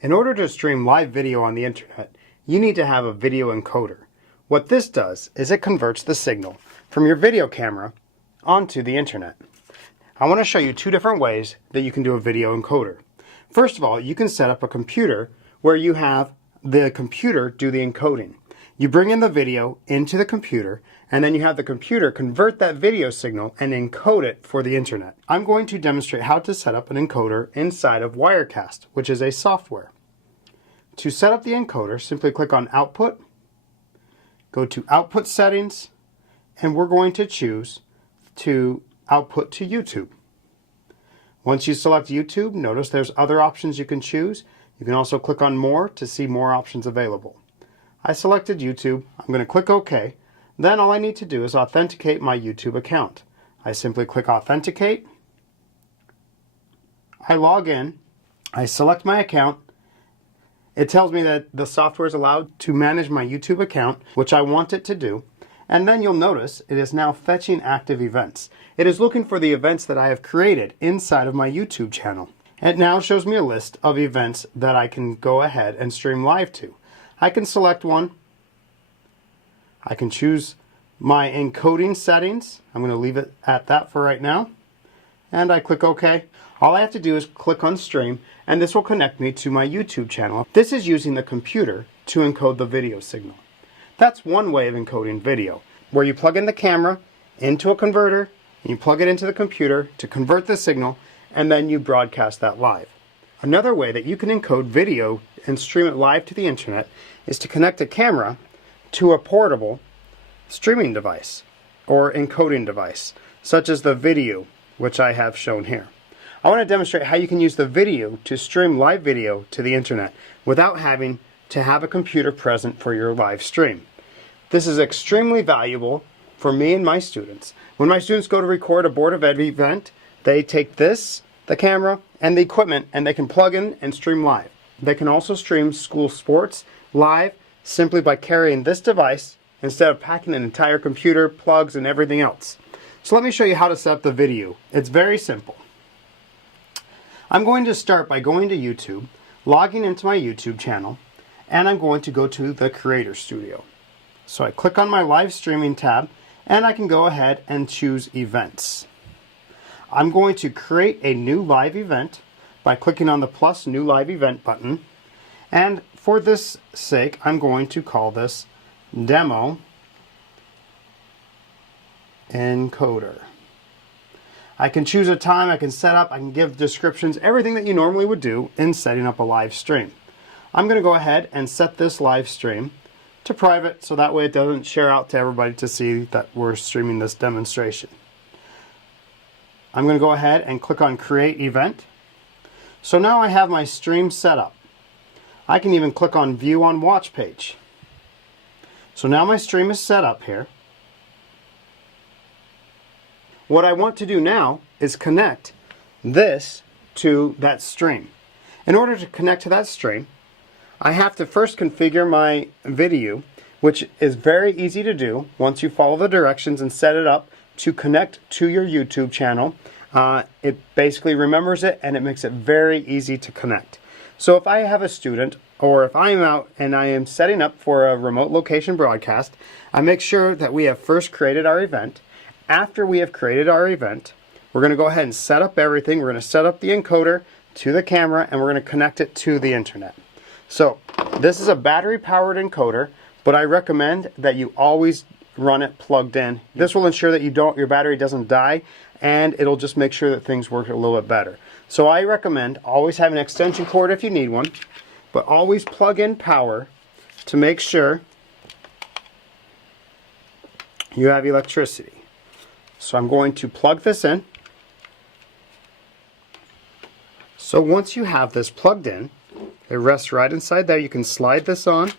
In order to stream live video on the internet, you need to have a video encoder. What this does is it converts the signal from your video camera onto the internet. I want to show you two different ways that you can do a video encoder. First of all, you can set up a computer where you have the computer do the encoding. You bring in the video into the computer, and then you have the computer convert that video signal and encode it for the internet. I'm going to demonstrate how to set up an encoder inside of Wirecast, which is a software. To set up the encoder, simply click on Output, go to Output Settings, and we're going to choose to output to YouTube. Once you select YouTube, notice there's other options you can choose. You can also click on More to see more options available. I selected YouTube. I'm going to click OK. Then all I need to do is authenticate my YouTube account. I simply click Authenticate. I log in. I select my account. It tells me that the software is allowed to manage my YouTube account, which I want it to do. And then you'll notice it is now fetching active events. It is looking for the events that I have created inside of my YouTube channel. It now shows me a list of events that I can go ahead and stream live to. I can select one. I can choose my encoding settings. I'm going to leave it at that for right now. And I click OK. All I have to do is click on Stream, and this will connect me to my YouTube channel. This is using the computer to encode the video signal. That's one way of encoding video, where you plug in the camera into a converter, and you plug it into the computer to convert the signal, and then you broadcast that live. Another way that you can encode video and stream it live to the internet is to connect a camera to a portable streaming device or encoding device, such as the Vidiu, which I have shown here. I want to demonstrate how you can use the Vidiu to stream live video to the internet without having to have a computer present for your live stream. This is extremely valuable for me and my students. When my students go to record a Board of Ed event, they take this, the camera, and the equipment, and they can plug in and stream live. They can also stream school sports live simply by carrying this device instead of packing an entire computer, plugs, and everything else. So let me show you how to set up the Vidiu. It's very simple. I'm going to start by going to YouTube, logging into my YouTube channel, and I'm going to go to the Creator Studio. So I click on my live streaming tab, and I can go ahead and choose Events. I'm going to create a new live event by clicking on the plus New Live Event button. And for this sake, I'm going to call this Demo Encoder. I can choose a time, I can set up, I can give descriptions, everything that you normally would do in setting up a live stream. I'm going to go ahead and set this live stream to private, so that way it doesn't share out to everybody to see that we're streaming this demonstration. I'm going to go ahead and click on Create Event. So now I have my stream set up. I can even click on View on Watch Page. So now my stream is set up here. What I want to do now is connect this to that stream. In order to connect to that stream, I have to first configure my Vidiu, which is very easy to do once you follow the directions and set it up to connect to your YouTube channel. It basically remembers it, and it makes it very easy to connect. So if I have a student, or if I'm out and I am setting up for a remote location broadcast, I make sure that we have first created our event. After we have created our event, we're going to go ahead and set up everything. We're going to set up the encoder to the camera, and we're going to connect it to the internet. So this is a battery-powered encoder, but I recommend that you always run it plugged in. This will ensure that your battery doesn't die, and it'll just make sure that things work a little bit better. So I recommend always have an extension cord if you need one, but always plug in power to make sure you have electricity. So I'm going to plug this in. So once you have this plugged in, it rests right inside there. You can slide this on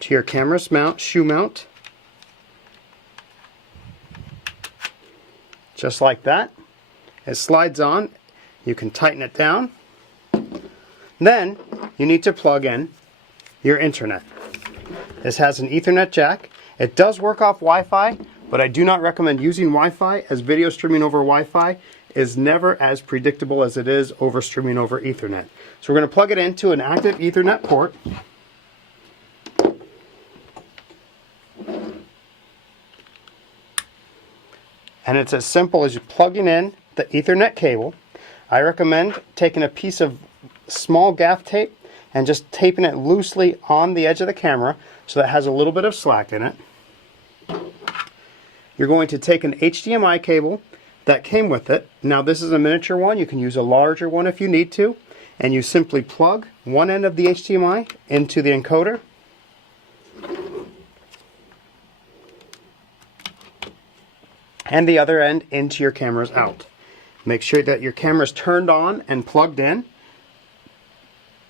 to your camera's mount, shoe mount. Just like that. It slides on. You can tighten it down. Then you need to plug in your internet. This has an Ethernet jack. It does work off Wi-Fi, but I do not recommend using Wi-Fi, as video streaming over Wi-Fi is never as predictable as it is over streaming over Ethernet. So we're going to plug it into an active Ethernet port. And it's as simple as you plugging in the Ethernet cable. I recommend taking a piece of small gaff tape and just taping it loosely on the edge of the camera so that it has a little bit of slack in it. You're going to take an HDMI cable that came with it. Now this is a miniature one. You can use a larger one if you need to. And you simply plug one end of the HDMI into the encoder. And the other end into your camera's out. Make sure that your camera's turned on and plugged in.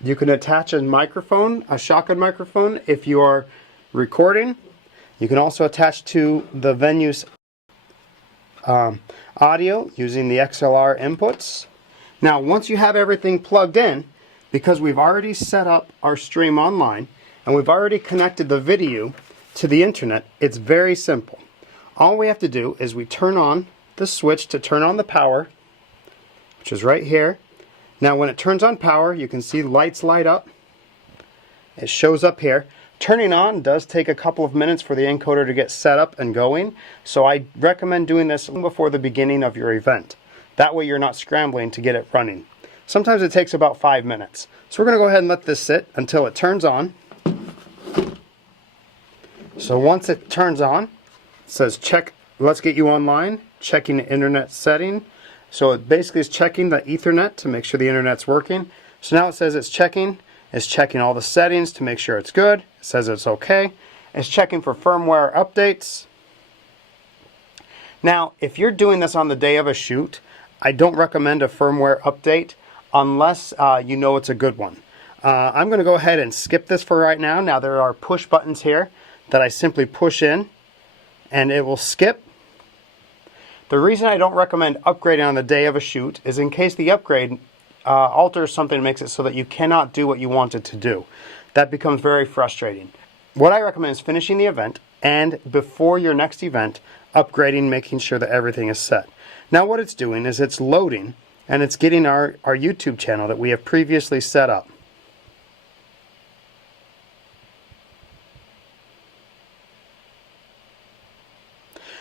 You can attach a microphone, a shotgun microphone, if you are recording. You can also attach to the venue's audio using the XLR inputs. Now, once you have everything plugged in, because we've already set up our stream online and we've already connected the Vidiu to the internet, it's very simple. All we have to do is we turn on the switch to turn on the power, which is right here. Now when it turns on power, you can see lights light up. It shows up here. Turning on does take a couple of minutes for the encoder to get set up and going, so I recommend doing this before the beginning of your event. That way you're not scrambling to get it running. Sometimes it takes about 5 minutes. So we're going to go ahead and let this sit until it turns on. So once it turns on, it says check, let's get you online, checking the internet setting. So it basically is checking the Ethernet to make sure the internet's working. So now it says it's checking all the settings to make sure it's good. It says it's okay. It's checking for firmware updates. Now, if you're doing this on the day of a shoot, I don't recommend a firmware update unless you know it's a good one. I'm going to go ahead and skip this for right now. Now there are push buttons here that I simply push in and it will skip. The reason I don't recommend upgrading on the day of a shoot is in case the upgrade alters something and makes it so that you cannot do what you wanted to do. That becomes very frustrating. What I recommend is finishing the event and before your next event, upgrading, making sure that everything is set. Now what it's doing is it's loading and it's getting our YouTube channel that we have previously set up.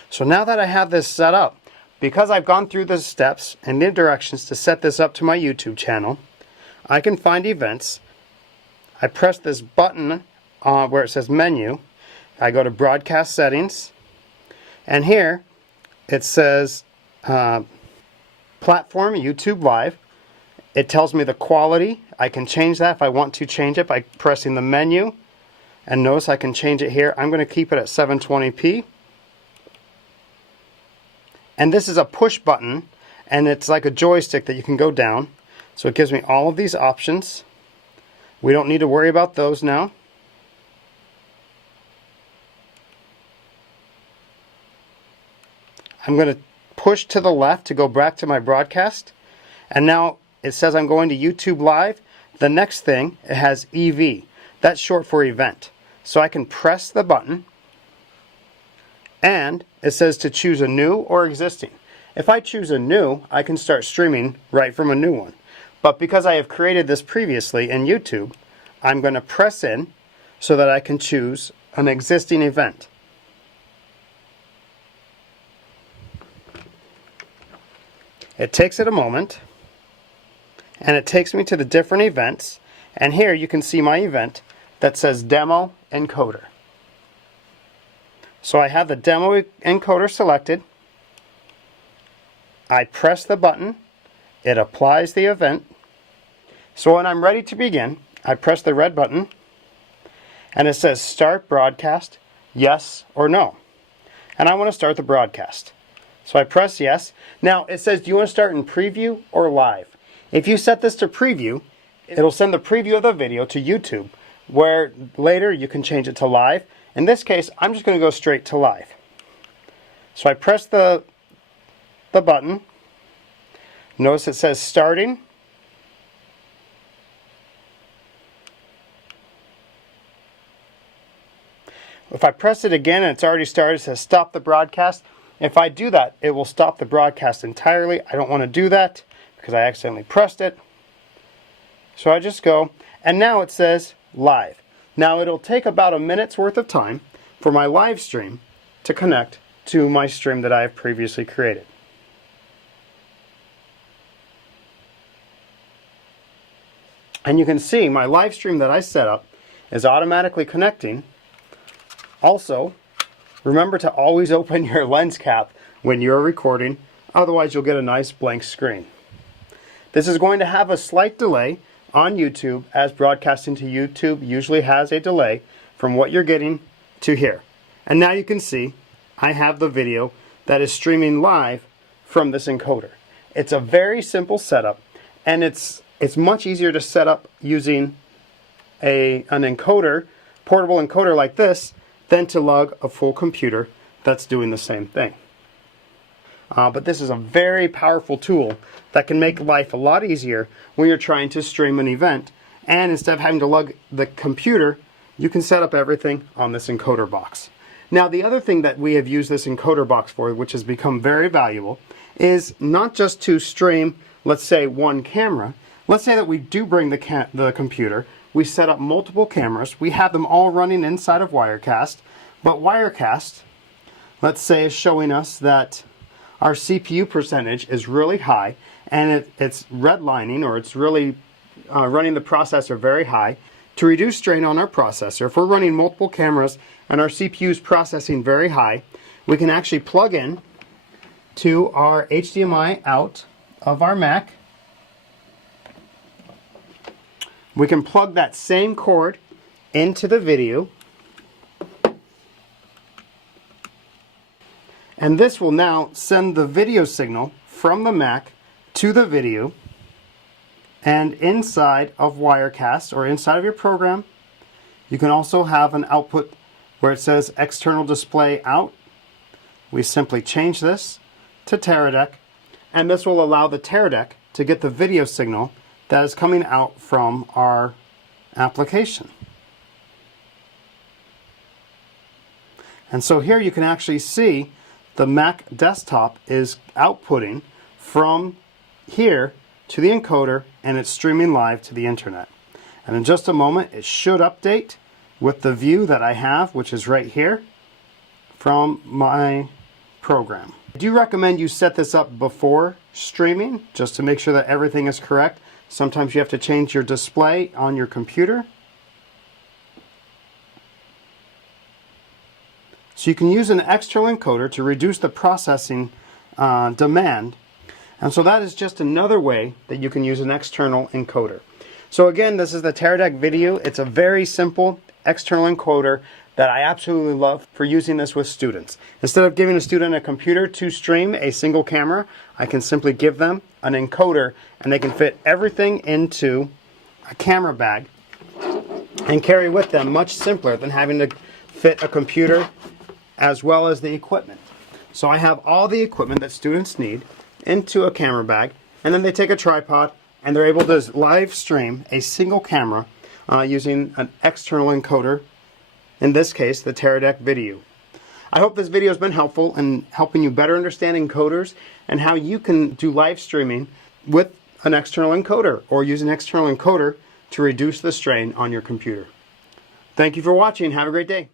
So now that I have this set up, because I've gone through the steps and the directions to set this up to my YouTube channel, I can find events. I press this button where it says menu. I go to broadcast settings, and here it says platform YouTube Live. It tells me the quality. I can change that if I want to change it by pressing the menu, and notice I can change it here. I'm going to keep it at 720p. And this is a push button, and it's like a joystick that you can go down. So it gives me all of these options. We don't need to worry about those now. I'm going to push to the left to go back to my broadcast. And now it says I'm going to YouTube Live. The next thing, it has EV. That's short for event. So I can press the button. And it says to choose a new or existing. If I choose a new, I can start streaming right from a new one. But because I have created this previously in YouTube, I'm going to press in so that I can choose an existing event. It takes it a moment, and it takes me to the different events. And here you can see my event that says Demo Encoder. So I have the demo encoder selected. I press the button. It applies the event. So when I'm ready to begin, I press the red button and it says start broadcast, yes or no. And I want to start the broadcast. So I press yes. Now it says, do you want to start in preview or live? If you set this to preview, it'll send the preview of the video to YouTube, where later you can change it to live. In this case, I'm just going to go straight to live. So I press the button. Notice it says starting. If I press it again and it's already started, it says stop the broadcast. If I do that, it will stop the broadcast entirely. I don't want to do that because I accidentally pressed it. So I just go, and now it says live. Now it'll take about a minute's worth of time for my live stream to connect to my stream that I have previously created. And you can see my live stream that I set up is automatically connecting. Also, remember to always open your lens cap when you're recording, otherwise you'll get a nice blank screen. This is going to have a slight delay on YouTube, as broadcasting to YouTube usually has a delay from what you're getting to here. And now you can see I have the video that is streaming live from this encoder. It's a very simple setup, and it's much easier to set up using an encoder, portable encoder like this, than to lug a full computer that's doing the same thing. But this is a very powerful tool that can make life a lot easier when you're trying to stream an event. And instead of having to lug the computer, you can set up everything on this encoder box. Now, the other thing that we have used this encoder box for, which has become very valuable, is not just to stream, let's say, one camera. Let's say that we do bring the computer. We set up multiple cameras. We have them all running inside of Wirecast. But Wirecast, let's say, is showing us that our CPU percentage is really high, and it's redlining, or it's really running the processor very high. To reduce strain on our processor, if we're running multiple cameras and our CPU is processing very high, we can actually plug in to our HDMI out of our Mac. We can plug that same cord into the Vidiu, and this will now send the video signal from the Mac to the Vidiu. And inside of Wirecast, or inside of your program, you can also have an output where it says external display out. We simply change this to Teradek, and this will allow the Teradek to get the video signal that is coming out from our application. And so here you can actually see the Mac desktop is outputting from here to the encoder, and it's streaming live to the internet. And in just a moment it should update with the view that I have, which is right here from my program. I do recommend you set this up before streaming, just to make sure that everything is correct. Sometimes you have to change your display on your computer. So you can use an external encoder to reduce the processing demand. And so that is just another way that you can use an external encoder. So again, this is the Teradek Vidiu. It's a very simple external encoder that I absolutely love for using this with students. Instead of giving a student a computer to stream a single camera, I can simply give them an encoder, and they can fit everything into a camera bag and carry with them, much simpler than having to fit a computer as well as the equipment. So I have all the equipment that students need into a camera bag, and then they take a tripod and they're able to live stream a single camera using an external encoder, in this case the Teradek Vidiu. I hope this video has been helpful in helping you better understand encoders and how you can do live streaming with an external encoder, or use an external encoder to reduce the strain on your computer. Thank you for watching. Have a great day.